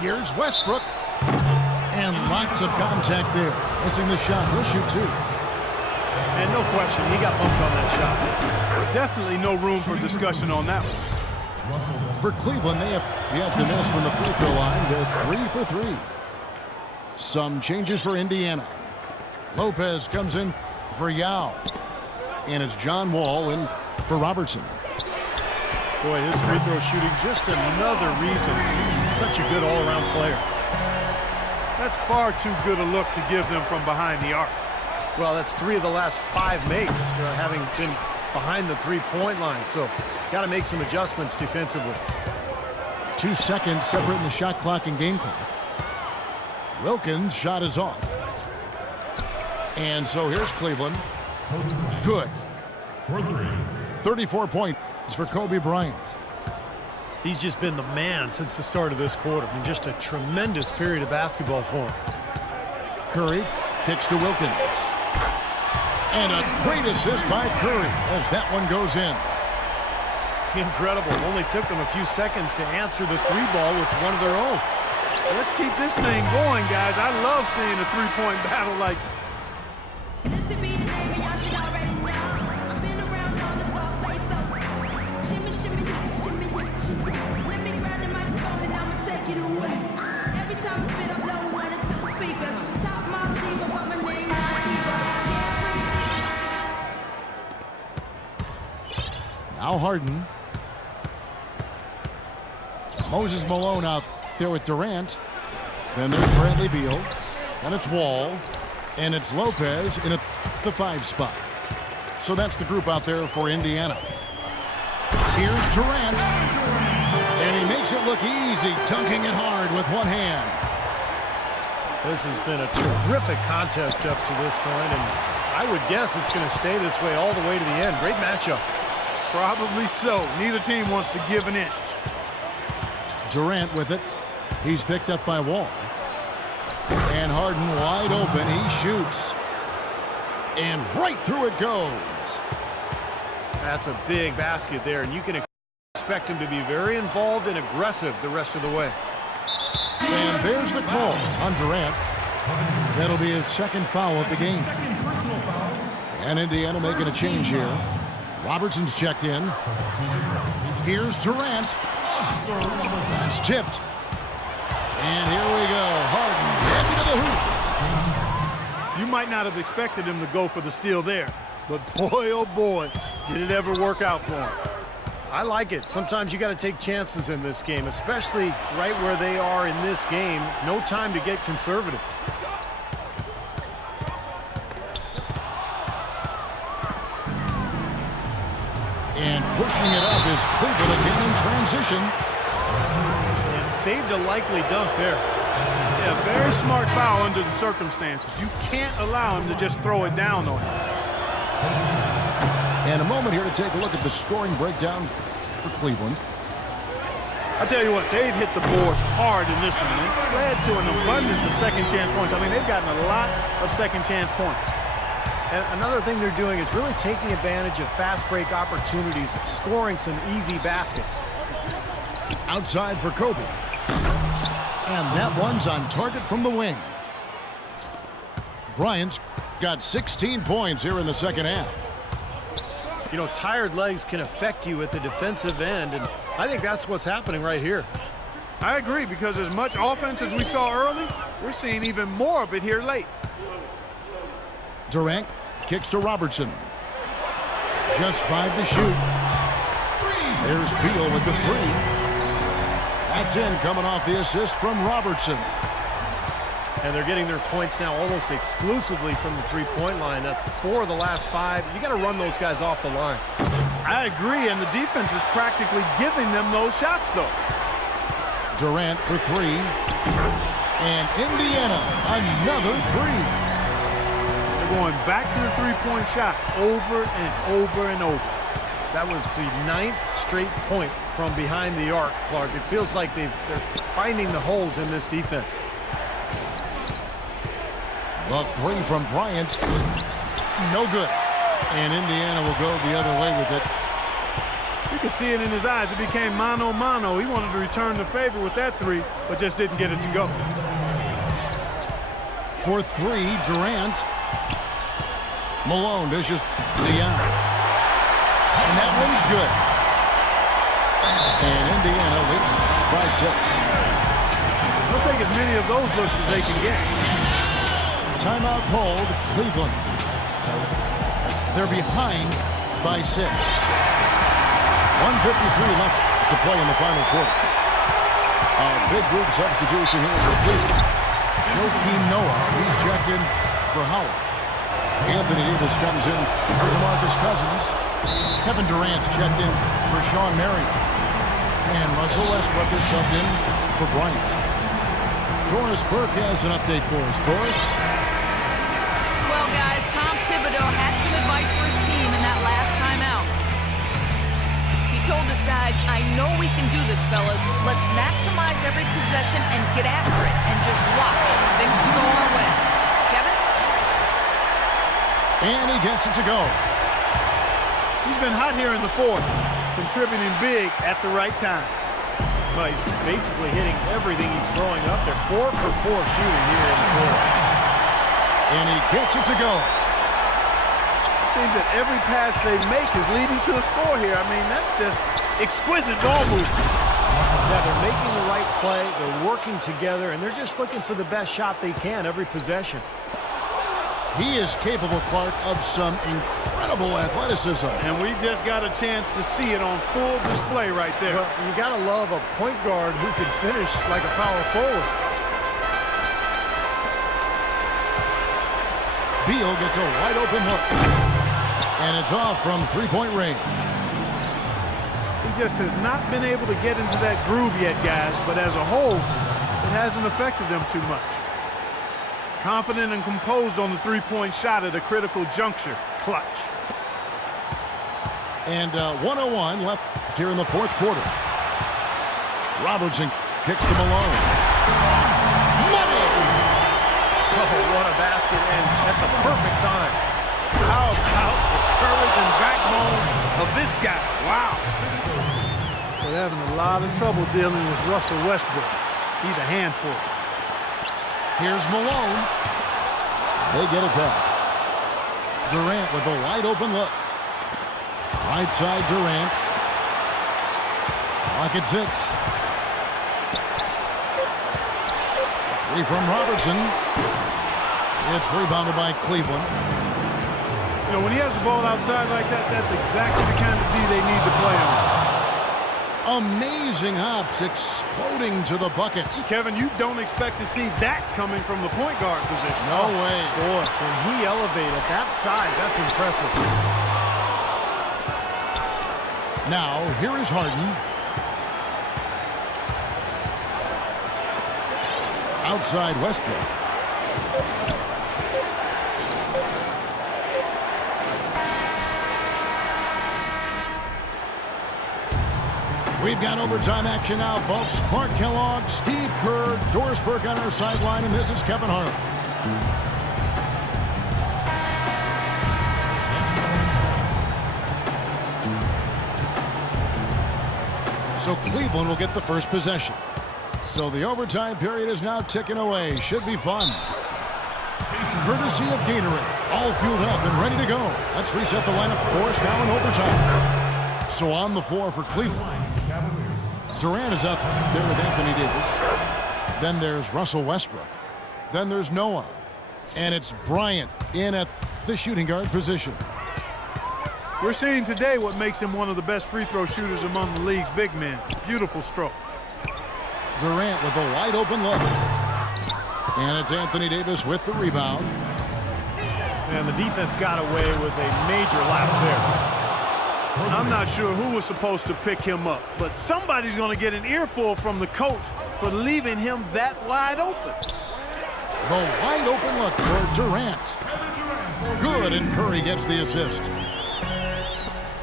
Here's Westbrook. And lots of contact there. Missing the shot. He'll shoot two. And no question, he got bumped on that shot. Definitely no room for discussion on that one. For Cleveland, they have yet to miss from the free throw line. They're 3 for 3. Some changes for Indiana. Lopez comes in for Yao. And it's John Wall in for Robertson. Boy, his free throw shooting, just another reason he's such a good all-around player. That's far too good a look to give them from behind the arc. Well, that's 3 of the last 5 makes, having been behind the three-point line. So, got to make some adjustments defensively. 2 seconds separating the shot clock and game clock. Wilkins' shot is off. And so here's Cleveland. Good. 34 points for Kobe Bryant. He's just been the man since the start of this quarter. I mean, just a tremendous period of basketball for him. Curry kicks to Wilkins. And a great assist by Curry as that one goes in. Incredible. It only took them a few seconds to answer the three ball with one of their own. Let's keep this thing going, guys. I love seeing a three-point battle like Now Harden. Moses Malone out there with Durant. Then there's Bradley Beal. And it's Wall. And it's Lopez in the 5 spot. So that's the group out there for Indiana. Here's Durant. And he makes it look easy, dunking it hard with one hand. This has been a terrific contest up to this point, and I would guess it's going to stay this way all the way to the end. Great matchup. Probably so. Neither team wants to give an inch. Durant with it. He's picked up by Wall. And Harden wide open. He shoots. And right through it goes. That's a big basket there, and you can expect him to be very involved and aggressive the rest of the way. And there's the call on Durant. That'll be his second foul of the game. And Indiana making a change here. Robertson's checked in. Here's Durant. That's tipped. And here we go. Harden into the hoop. You might not have expected him to go for the steal there, but boy, oh boy, did it ever work out for him. I like it. Sometimes you got to take chances in this game, especially right where they are in this game. No time to get conservative. And pushing it up is Cleveland again in transition. And saved a likely dunk there. Yeah, very smart foul under the circumstances. You can't allow him to just throw it down on you. And a moment here to take a look at the scoring breakdown for Cleveland. I tell you what, they've hit the boards hard in this one. It's led to an abundance of second chance points. I mean, they've gotten a lot of second chance points. And another thing they're doing is really taking advantage of fast break opportunities, scoring some easy baskets. Outside for Kobe. And that one's on target from the wing. Bryant's got 16 points here in the second half. You know, tired legs can affect you at the defensive end, and I think that's what's happening right here. I agree, because as much offense as we saw early, we're seeing even more of it here late. Durant kicks to Robertson. Just 5 to shoot. There's Beal with the 3. That's in, coming off the assist from Robertson. And they're getting their points now almost exclusively from the three-point line. That's 4 of the last 5. You got to run those guys off the line. I agree, and the defense is practically giving them those shots, though. Durant for 3. And Indiana, another 3. Going back to the three-point shot over and over and over. That was the 9th straight point from behind the arc, Clark. It feels like they're finding the holes in this defense. The 3 from Bryant. No good. And Indiana will go the other way with it. You could see it in his eyes. It became mano-mano. He wanted to return the favor with that three, but just didn't get it to go. For three, Durant. Malone dishes Dion. And that one's good. And Indiana leads by 6. They'll take as many of those looks as they can get. Timeout called, Cleveland. They're behind by 6. 1:53 left to play in the final quarter. A big group substitution here for Cleveland. Joakim Noah, he's checked in for Howard. Anthony Davis comes in for DeMarcus Cousins. Kevin Durant's checked in for Sean Marion. And Russell Westbrook is subbed in for Bryant. Doris Burke has an update for us. Doris? Well, guys, Tom Thibodeau had some advice for his team in that last timeout. He told us, guys, I know we can do this, fellas. Let's maximize every possession and get after it and just watch. Things can go our way. Kevin? And he gets it to go. He's been hot here in the fourth, contributing big at the right time. Well, he's basically hitting everything he's throwing up there. 4 for 4 shooting here in the fourth. And he gets it to go. It seems that every pass they make is leading to a score here. I mean, that's just exquisite ball movement. Yeah, they're making the right play. They're working together, and they're just looking for the best shot they can every possession. He is capable, Clark, of some incredible athleticism. And we just got a chance to see it on full display right there. Well, you got to love a point guard who can finish like a power forward. Beal gets a wide open look. And it's off from three-point range. He just has not been able to get into that groove yet, guys. But as a whole, it hasn't affected them too much. Confident and composed on the three-point shot at a critical juncture. Clutch. And 1:01 left here in the fourth quarter. Robertson kicks to Malone. Money! Oh, what a basket, and at the perfect time. How about the courage and backbone of this guy? Wow. They're having a lot of trouble dealing with Russell Westbrook. He's a handful. Here's Malone. They get it back. Durant with a wide open look. Right side Durant. Clock at 6. 3 from Robertson. It's rebounded by Cleveland. You know, when he has the ball outside like that, that's exactly the kind of D they need to play on. Amazing hops exploding to the bucket. Kevin, you don't expect to see that coming from the point guard position. No way. Boy, when he elevated that size, that's impressive. Now, here is Harden. Outside Westbrook. We've got overtime action now, folks. Clark Kellogg, Steve Kerr, Doris Burke on our sideline, and this is Kevin Harlan. So Cleveland will get the first possession. So the overtime period is now ticking away. Should be fun. Courtesy of Gatorade. All fueled up and ready to go. Let's reset the lineup for us now in overtime. So on the floor for Cleveland. Durant is up there with Anthony Davis. Then there's Russell Westbrook. Then there's Noah. And it's Bryant in at the shooting guard position. We're seeing today what makes him one of the best free throw shooters among the league's big men. Beautiful stroke. Durant with a wide open look. And it's Anthony Davis with the rebound. And the defense got away with a major lapse there. I'm not sure who was supposed to pick him up, but somebody's going to get an earful from the coach for leaving him that wide open. The wide open look for Durant. Good, and Curry gets the assist.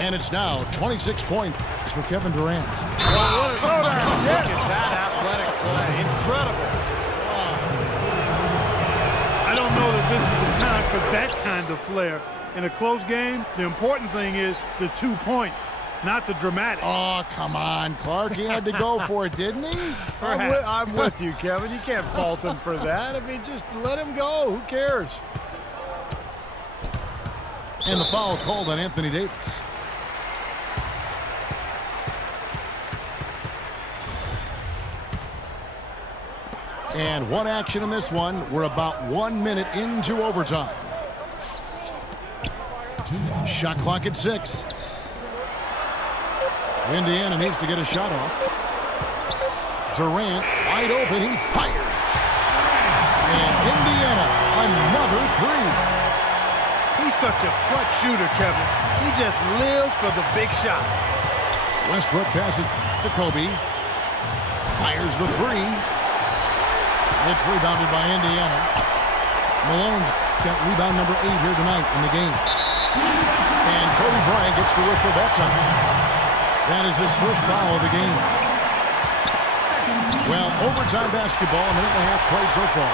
And it's now 26 points for Kevin Durant. Wow, what a look at that athletic play. Incredible. I don't know that this is the time for that kind of flair. In a close game, the important thing is the 2 points. not the dramatics. Oh, come on, Clark. He had to go for it, didn't he? I'm with you, Kevin. You can't fault him for that. I mean, just let him go. Who cares? And the foul called on Anthony Davis. And one action in this one. We're about 1 minute into overtime. Shot clock at 6. Indiana needs to get a shot off. Durant wide open. He fires. And Indiana another 3. He's such a clutch shooter, Kevin. He just lives for the big shot. Westbrook passes to Kobe. Fires the 3. It's rebounded by Indiana. Malone's got rebound number 8 here tonight in the game. And Kobe Bryant gets the whistle that time. That is his first foul of the game. Well, overtime basketball, a minute and a half played so far.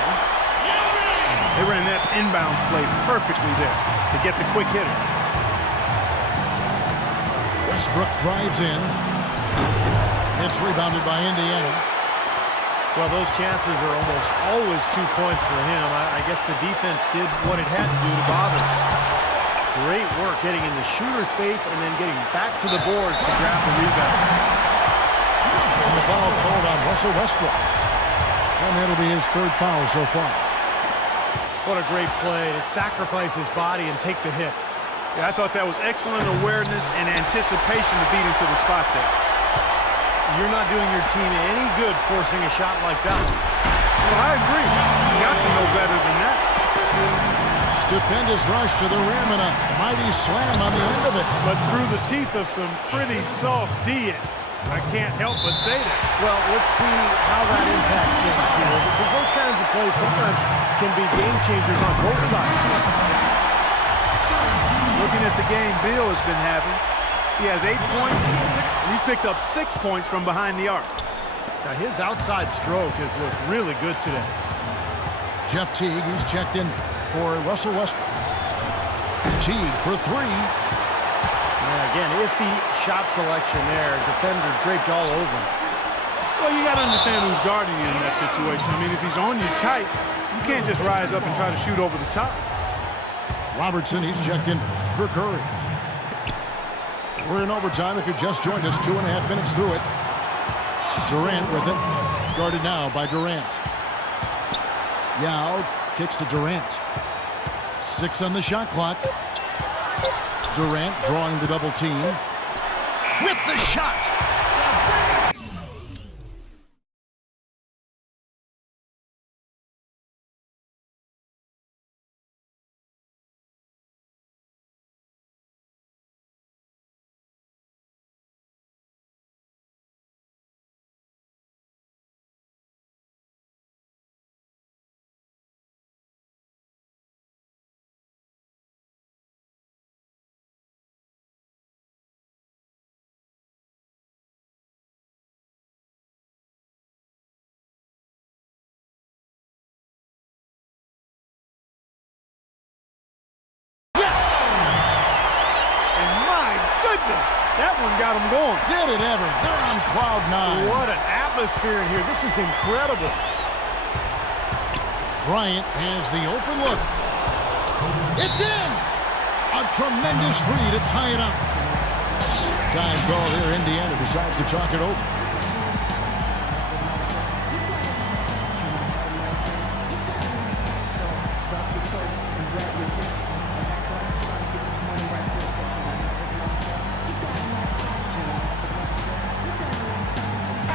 They ran that inbounds play perfectly there to get the quick hitter. Westbrook drives in. It's rebounded by Indiana. Well, those chances are almost always 2 points for him. I guess the defense did what it had to do to bother him. Great work getting in the shooter's face and then getting back to the boards to grab the rebound. And the foul called on Russell Westbrook. And that'll be his 3rd foul so far. What a great play to sacrifice his body and take the hit. Yeah, I thought that was excellent awareness and anticipation to beat him to the spot there. You're not doing your team any good forcing a shot like that. Well, I agree. You got to know better than that. Stupendous rush to the rim and a mighty slam on the end of it. But through the teeth of some pretty soft D. I can't help but say that. Well, let's see how that impacts things here, because those kinds of plays sometimes can be game changers on both sides. Looking at the game Beal has been having, he has 8 points, and he's picked up 6 points from behind the arc. Now, his outside stroke has looked really good today. Jeff Teague, he's checked in for Russell Westbrook. Teague for 3. Yeah, again, iffy shot selection there. Defender draped all over him. Well, you got to understand who's guarding you in that situation. I mean, if he's on you tight, you can't just rise up and try to shoot over the top. Robertson, he's checked in for Curry. We're in overtime if you just joined us. 2.5 minutes through it. Durant with it. Guarded now by Durant. Yao kicks to Durant. 6 on the shot clock. Durant drawing the double team. With the shot! That one got them going. Did it ever? They're on cloud 9. What an atmosphere in here. This is incredible. Bryant has the open look. It's in! A tremendous 3 to tie it up. Time call here. Indiana decides to talk it over.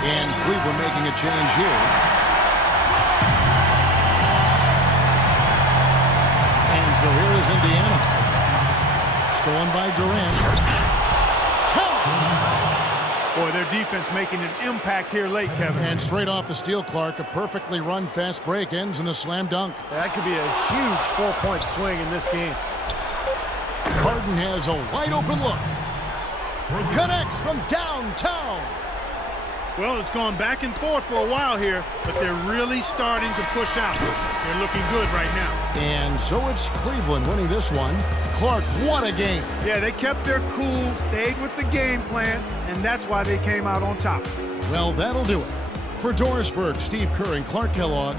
And Cleveland making a change here. And so here is Indiana. Stolen by Durant. Boy, their defense making an impact here late, Kevin. And straight off the steal, Clark, a perfectly run fast break ends in the slam dunk. That could be a huge 4-point swing in this game. Harden has a wide open look. Connects from downtown. Well, it's gone back and forth for a while here, but they're really starting to push out. They're looking good right now. And so it's Cleveland winning this one. Clark, what a game. Yeah, they kept their cool, stayed with the game plan, and that's why they came out on top. Well, that'll do it. For Dorisburg, Steve Kerr and Clark Kellogg,